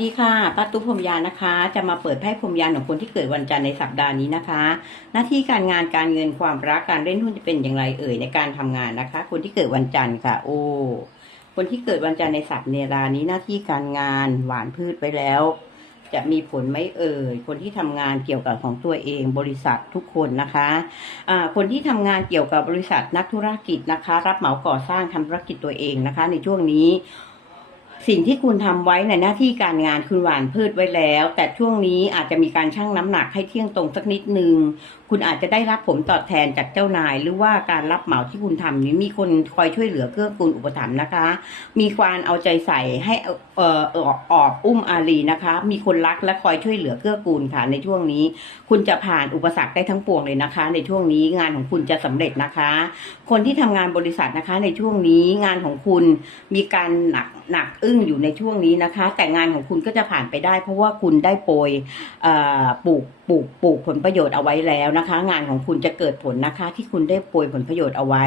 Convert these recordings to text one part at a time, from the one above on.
ดีค่ะป้าตุ๊กพรมยานนะคะ จะมาเปิดไพ่พรมยานของคนที่เกิดวันจันทร์ในสัปดาห์นี้นะคะ หน้าที่การงานการเงินความรักการเล่นหุ้นจะเป็นอย่างไรเอ่ยในการทำงานนะคะ คนที่เกิดวันจันทร์ค่ะ โอ้คนที่เกิดวันจันทร์ในสัปดาห์นี้หน้าที่การงานหวานพืชไปแล้ว จะมีผลไหมเอ่ยคนที่ทำงานเกี่ยวกับของตัวเองบริษัททุกคนนะคะอ่าคนที่ทำงานเกี่ยวกับบริษัทนักธุรกิจนะคะ รับเหมาก่อสร้างทำธุรกิจตัวเองนะคะ ในช่วงนี้ สิ่งที่คุณทำไว้ในหน้าที่การงานคุณหวานพืชไว้แล้ว แต่ช่วงนี้อาจจะมีการชั่งน้ำหนักให้เที่ยงตรงสักนิดนึง คุณอาจจะได้รับผลตอบแทนจากเจ้านาย หรือว่าการรับเหมาที่คุณทำนี้มีคนคอยช่วยเหลือเกื้อกูลอุปถัมภ์นะคะ มีความเอาใจใส่ให้เอ่อออออกออกอุ้มอารีนะคะ มีคนรักและคอยช่วยเหลือเกื้อกูลค่ะในช่วงนี้ คุณจะผ่านอุปสรรคได้ทั้งปวงเลยนะคะ ในช่วงนี้งานของคุณจะสำเร็จนะคะ คนที่ทำงานบริษัทนะคะ ในช่วงนี้งานของคุณมีการหนักหนักอึ้งอยู่ในช่วงนี้นะคะ แต่งานของคุณก็จะผ่านไปได้ เพราะว่าคุณได้โปรยปลูกปลูกปลูกผลประโยชน์เอาไว้แล้วนะคะ งานของคุณจะเกิดผลนะคะ ที่คุณได้โปรยผลประโยชน์เอาไว้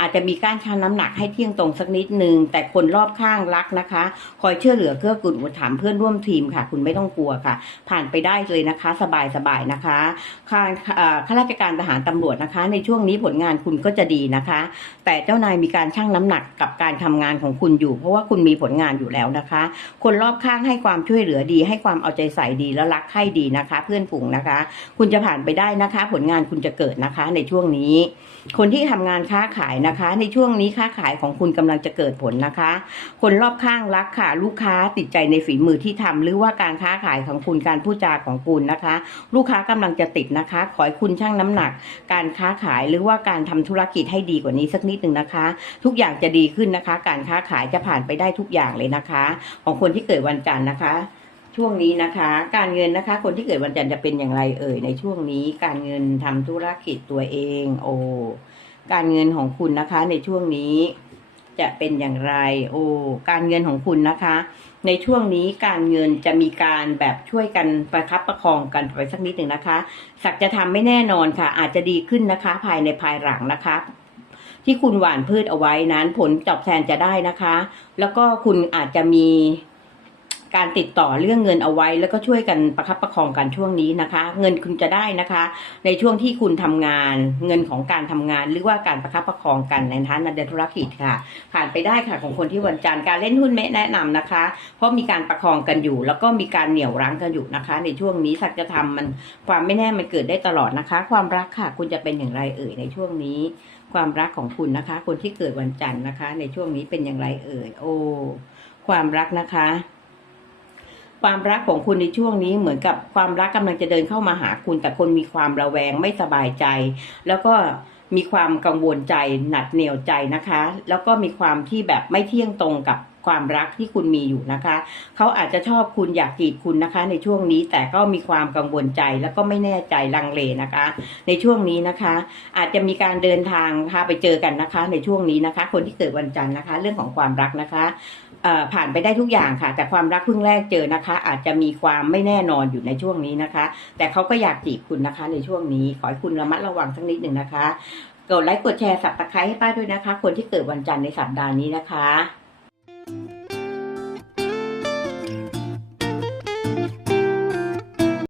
อาจจะมีการชั่งน้ำหนักให้เที่ยงตรงสักนิดนึง แต่คนรอบข้างรักนะคะ คอยช่วยเหลือเกื้อกูลอุปถัมภ์เพื่อนร่วมทีมค่ะ คุณไม่ต้องกลัวค่ะ ผ่านไปได้เลยนะคะ สบายสบายๆนะคะข้าข้าราชการทหารตำรวจนะคะ ในช่วงนี้ผลงานคุณก็จะดีนะคะ แต่เจ้านายมีการชั่งน้ำหนักกับการทำงานของคุณอยู่ เพราะว่าคุณมีผลงานอยู่แล้วนะคะ คนรอบข้างให้ความช่วยเหลือดี ให้ความเอาใจใส่ดีแล้วรักใคร่ดีนะคะ เพื่อนฝูงนะคะ คุณจะผ่านไปได้นะคะผลงานคุณจะเกิดนะคะในช่วงนี้ คนที่ทำงานค้าขายนะคะ ในช่วงนี้ค้าขายของคุณกำลังจะเกิดผลนะคะ คนรอบข้างรักค่ะ ลูกค้าติดใจในฝีมือที่ทำหรือว่าการค้าขายของคุณการพูดจาของคุณนะคะ ลูกค้ากำลังจะติดนะคะ ขอให้คุณชั่งน้ำหนัก การค้าขายหรือว่าการทำธุรกิจให้ดีกว่านี้สักนิดหนึ่งนะคะ ทุกอย่างจะดีขึ้นนะคะ การค้าขายจะผ่านไปได้ทุกอย่างเลยนะคะ ของคนที่เกิดวันจันทร์นะคะ ช่วงนี้นะคะ การเงินนะคะ คนที่เกิดวันจันทร์จะเป็นอย่างไรเอ่ยในช่วงนี้ การเงินทำธุรกิจตัวเอง โอ้การเงินของคุณนะคะ ในช่วงนี้จะเป็นอย่างไร โอ้การเงินของคุณนะคะ ในช่วงนี้การเงินจะมีการแบบช่วยกันประคับประคองกันไปสักนิดหนึ่งนะคะสักจะทำไม่แน่นอนค่ะ อาจจะดีขึ้นนะคะ ภายในภายหลังนะคะที่คุณหว่านพืชเอาไว้นั้นผลตอบแทนจะได้นะคะ แล้วก็คุณอาจจะมี การติดต่อเรื่องเงินเอาไว้ แล้วก็ช่วยกันประคับประคองกันช่วงนี้นะคะ เงินคุณจะได้นะคะ ในช่วงที่คุณทำงาน เงินของการทำงานหรือว่าการประคับประคองกันในฐานะในธุรกิจค่ะ ผ่านไปได้ค่ะของคนที่วันจันทร์การเล่นหุ้นไม่แนะนำนะคะ เพราะมีการประคองกันอยู่ แล้วก็มีการเหนี่ยวรั้งกันอยู่นะคะ ในช่วงนี้สัจธรรมมันความไม่แน่มันเกิดได้ตลอดนะคะ ความรักค่ะ คุณจะเป็นอย่างไรเอ่ยในช่วงนี้ ความรักของคุณนะคะ คนที่เกิดวันจันทร์นะคะ ในช่วงนี้เป็นอย่างไรเอ่ยโอ้ความรักนะคะ ความรักของคุณในช่วงนี้เหมือนกับความรักกำลังจะเดินเข้ามาหาคุณ แต่คนมีความระแวงไม่สบายใจ แล้วก็มีความกังวลใจหนัดเหนียวใจนะคะ แล้วก็มีความที่แบบไม่เที่ยงตรงกับ ความรักที่คุณมีอยู่นะคะ เขาอาจจะชอบคุณอยากจีบคุณนะคะ ในช่วงนี้แต่ก็มีความกังวลใจแล้วก็ไม่แน่ใจลังเลนะคะ ในช่วงนี้นะคะ อาจจะมีการเดินทางพาไปเจอกันนะคะ ในช่วงนี้นะคะ คนที่เกิดวันจันทร์นะคะ เรื่องของความรักนะคะผ่านไปได้ทุกอย่างค่ะ แต่ความรักเพิ่งแรกเจอนะคะ อาจจะมีความไม่แน่นอนอยู่ในช่วงนี้นะคะ แต่เขาก็อยากจีบคุณนะคะ ในช่วงนี้ขอให้คุณระมัดระวังสักนิดหนึ่งนะคะกดไลค์กดแชร์สับตะไคร้ให้ป้าด้วยนะคะ คนที่เกิดวันจันทร์ในสัปดาห์นี้นะคะ